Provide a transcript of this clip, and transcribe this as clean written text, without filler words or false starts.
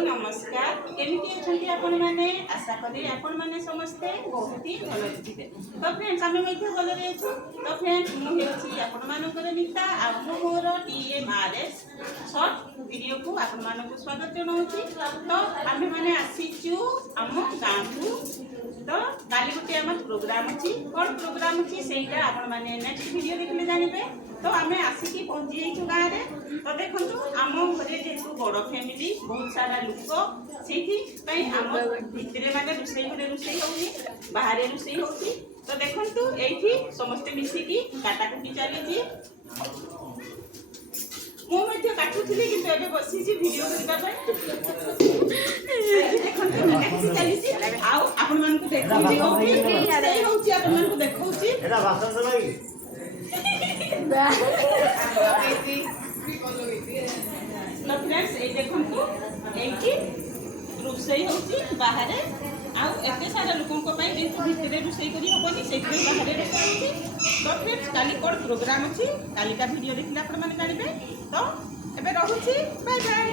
नमस्कार केमिति अछंती आपण माने आशा करी आपण माने समस्ते बहुत ही भलो थिबे। तो फ्रेंड्स आमे मध्ये भलो रेछु। तो फ्रेंड्स मु हेछि आपण मानकर नीता आ मोर टीएमआरएस शॉर्ट वीडियो को आपण मानको स्वागत जणाउछि। तो आमे माने आसीचु हम गां को। तो काली गुटे हम प्रोग्राम अछि कोन प्रोग्राम अछि सेटा आपण माने नेक्स्ट वीडियो देखले जानिबे। तो आमे आसीकी पहुंची जाइछु गां रे। तो देखंतु आम घरे जेतु बड़ फैमिली बहुत सारा लोक सेठी पई आम भितरे माने रुसई घरे रुसई होउनी बाहरे रुसई होउची। तो देखंतु एठी समस्त मिसिकी काटाकुटी चली छी। मो मध्ये काटुथिले किंतु एबे बसी छी वीडियो करबा पई। देखंतु नेक्स्ट चली छी आउ आपण मानकु देखौची ओके होउची आपण मानकु देखौची एटा भाषण देलागी तो फ्रेंड्स ए देखंतु एठी रुसई होउची बाहरे आउ एते सारा लोकन को पई किंतु भितरे रुसई करी होबनी सेठी बाहरे रुसई होउची। तो फ्रेंड्स काली कोड प्रोग्राम अछि काली का वीडियो देखिला आपण माने जानिबे। तो एबे रहूची बाय बाय।